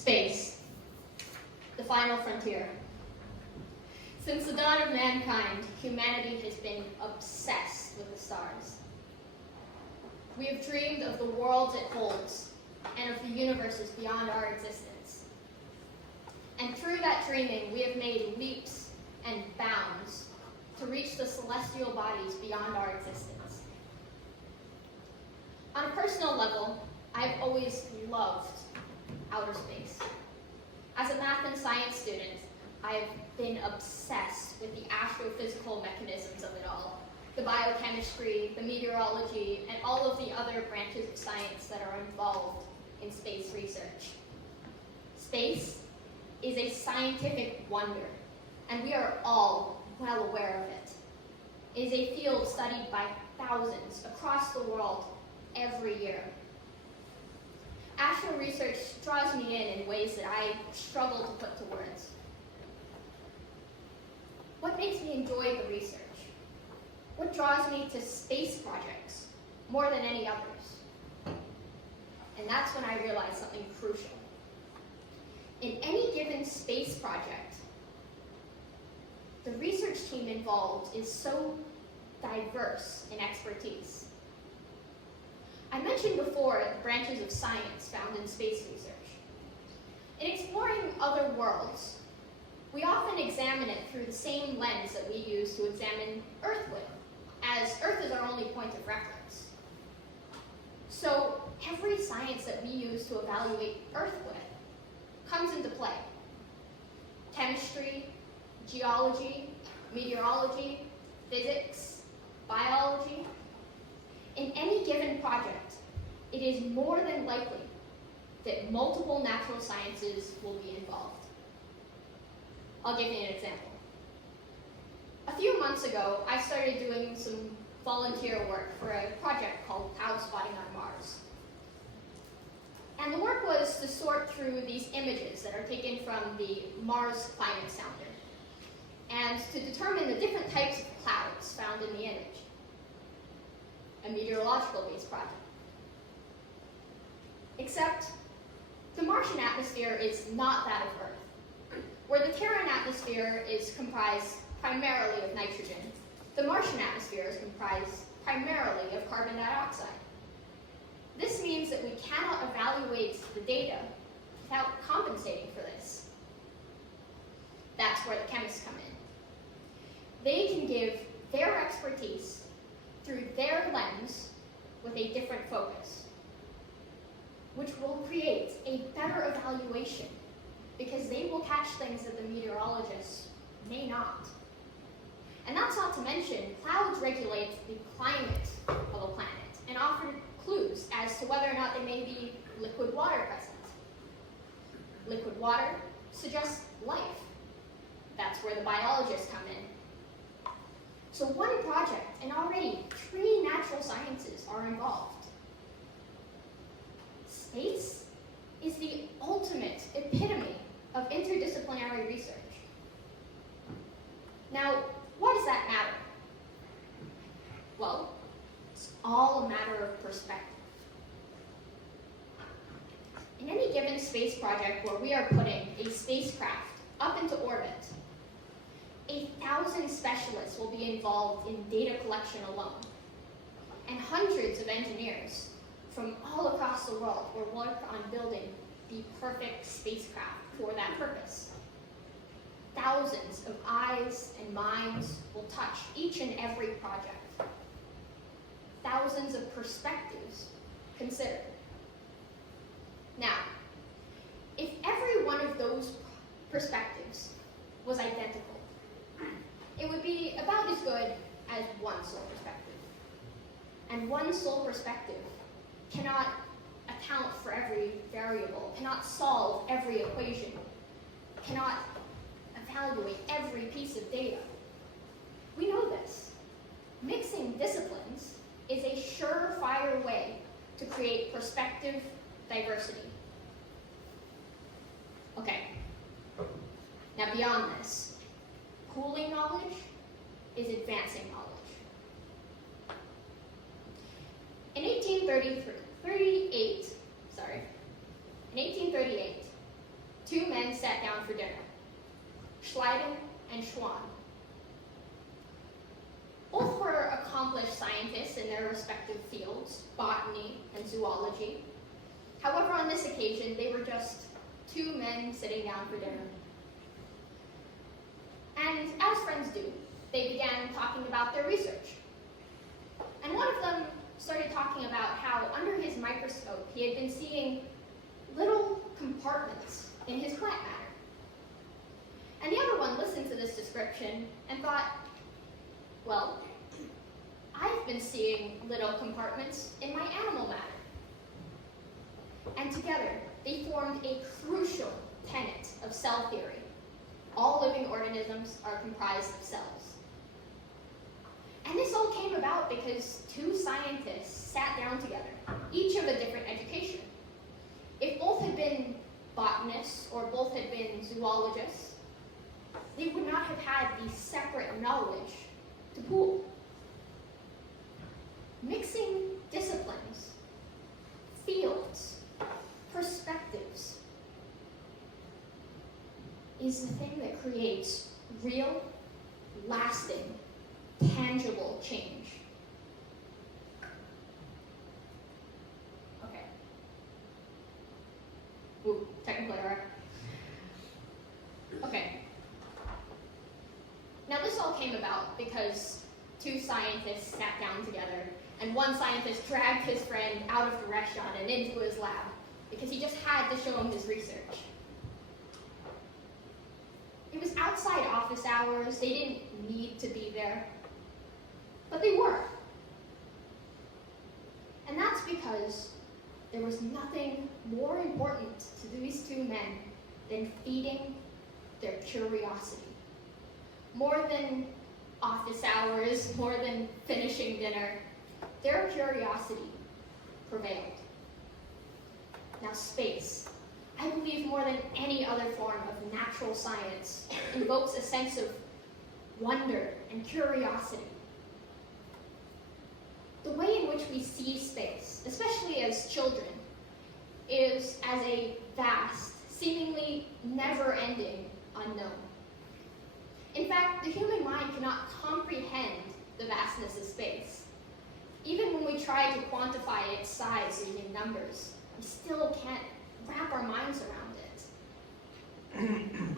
Space, the final frontier. Since the dawn of mankind, humanity has been obsessed with the stars. We have dreamed of the worlds it holds and of the universes beyond our existence. And through that dreaming, we have made leaps and bounds to reach the celestial bodies beyond our existence. On a personal level, I've always loved outer space. As a math and science student, I've been obsessed with the astrophysical mechanisms of it all, the biochemistry, the meteorology, and all of the other branches of science that are involved in space research. Space is a scientific wonder, and we are all well aware of it. It is a field studied by thousands across the world every year. Astro research draws me in ways that I struggle to put to words. What makes me enjoy the research? What draws me to space projects more than any others? And that's when I realized something crucial. In any given space project, the research team involved is so diverse in expertise. I mentioned before the branches of science found in space research. In exploring other worlds, we often examine it through the same lens that we use to examine Earth with, as Earth is our only point of reference. So every science that we use to evaluate Earth with comes into play. Chemistry, geology, meteorology, physics, biology. In any given project, it is more than likely that multiple natural sciences will be involved. I'll give you an example. A few months ago, I started doing some volunteer work for a project called cloud spotting on Mars. And the work was to sort through these images that are taken from the Mars Climate Sounder and to determine the different types of clouds found in the image. A meteorological-based project. Except the Martian atmosphere is not that of Earth. Where the Terran atmosphere is comprised primarily of nitrogen, the Martian atmosphere is comprised primarily of carbon dioxide. This means that we cannot evaluate the data without compensating for this. That's where the chemists come in. They can give their expertise through their lens with a different focus, which will create a better evaluation because they will catch things that the meteorologists may not. And that's not to mention, clouds regulate the climate of a planet and offer clues as to whether or not there may be liquid water present. Liquid water suggests life. That's where the biologists come in. So one project, and already 3 natural sciences are involved. Space is the ultimate epitome of interdisciplinary research. Now, why does that matter? Well, it's all a matter of perspective. In any given space project where we are putting a spacecraft up into orbit, 1,000 specialists will be involved in data collection alone, and hundreds of engineers from all across the world will work on building the perfect spacecraft for that purpose. Thousands of eyes and minds will touch each and every project. Thousands of perspectives considered. Now, if every one of those perspectives was identical, it would be about as good as one sole perspective. And one sole perspective cannot account for every variable, cannot solve every equation, cannot evaluate every piece of data. We know this. Mixing disciplines is a surefire way to create perspective diversity. Okay, now beyond this, pooling knowledge is advancing knowledge. In 1838, two men sat down for dinner, Schleiden and Schwann. Both were accomplished scientists in their respective fields, botany and zoology. However, on this occasion, they were just two men sitting down for dinner. And as friends do, they began talking about their research. And one of them started talking about how under his microscope he had been seeing little compartments in his plant matter. And the other one listened to this description and thought, well, I've been seeing little compartments in my animal matter. And together, they formed a crucial tenet of cell theory. All living organisms are comprised of cells. And this all came about because two scientists sat down together, each of a different education. If both had been botanists or both had been zoologists, they would not have had the separate knowledge to pool. Mixing disciplines, fields, perspectives is the thing that creates real, lasting, tangible change. Okay. Ooh, technical error. Okay. Now this all came about because two scientists sat down together and one scientist dragged his friend out of the restaurant and into his lab because he just had to show him his research. It was outside office hours, they didn't need to be there, but they were. And that's because there was nothing more important to these two men than feeding their curiosity. More than office hours, more than finishing dinner, their curiosity prevailed. Now space, I believe more than any other form of natural science, invokes a sense of wonder and curiosity. The way in which we see space, especially as children, is as a vast, seemingly never-ending unknown. In fact, the human mind cannot comprehend the vastness of space. Even when we try to quantify its size using numbers, we still can't wrap our minds around it.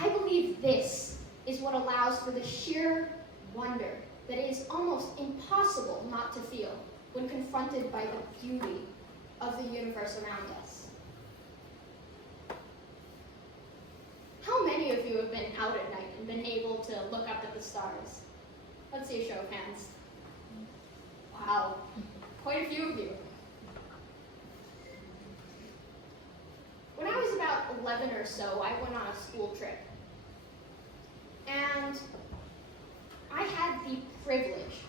I believe this is what allows for the sheer wonder that it is almost impossible not to feel when confronted by the beauty of the universe around us. How many of you have been out at night and been able to look up at the stars? Let's see a show of hands. Wow, quite a few of you. When I was about 11 or so, I went on a school trip. And I had the privilege,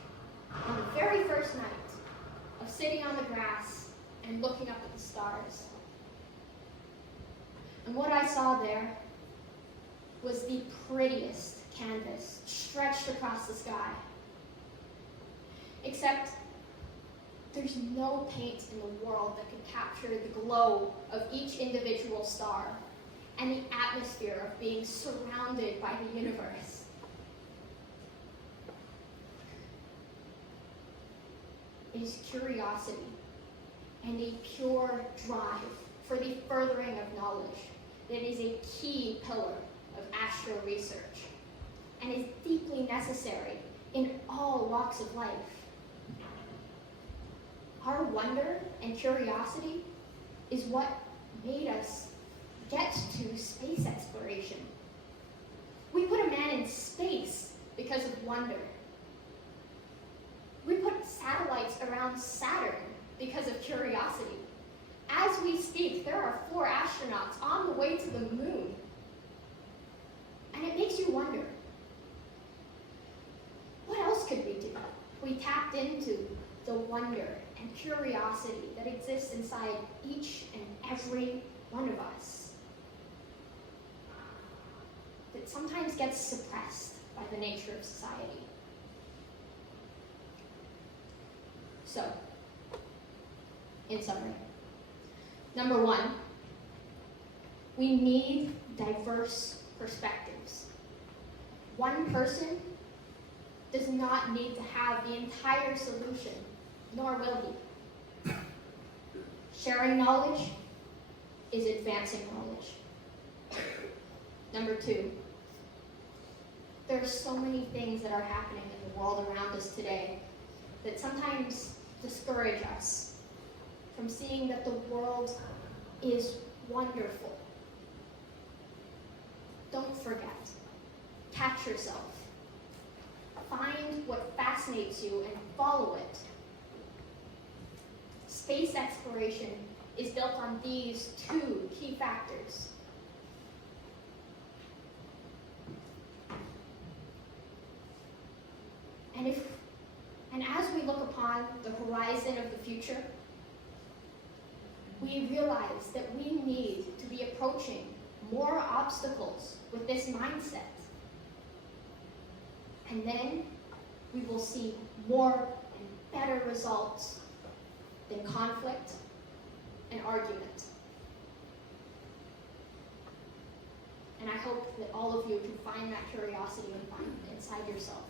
on the very first night, of sitting on the grass and looking up at the stars. And what I saw there was the prettiest canvas stretched across the sky. Except there's no paint in the world that could capture the glow of each individual star and the atmosphere of being surrounded by the universe. It is curiosity and a pure drive for the furthering of knowledge that is a key pillar of astro research and is deeply necessary in all walks of life. Our wonder and curiosity is what made us get to space exploration. We put a man in space because of wonder. We put satellites around Saturn because of curiosity. As we speak, there are 4 astronauts on the way to the moon. And it makes you wonder, what else could we do? We tapped into the wonder and curiosity that exists inside each and every one of us, that sometimes gets suppressed by the nature of society. So, in summary, number 1, we need diverse perspectives. One person does not need to have the entire solution, nor will he. Sharing knowledge is advancing knowledge. Number 2, there are so many things that are happening in the world around us today that sometimes discourage us from seeing that the world is wonderful. Don't forget. Catch yourself. Find what fascinates you and follow it. Space exploration is built on these 2 key factors. And as we look upon the horizon of the future, we realize that we need to be approaching more obstacles with this mindset. And then we will see more and better results than conflict and argument. And I hope that all of you can find that curiosity and find it inside yourself.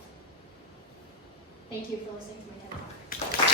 Thank you for listening to my TED Talk.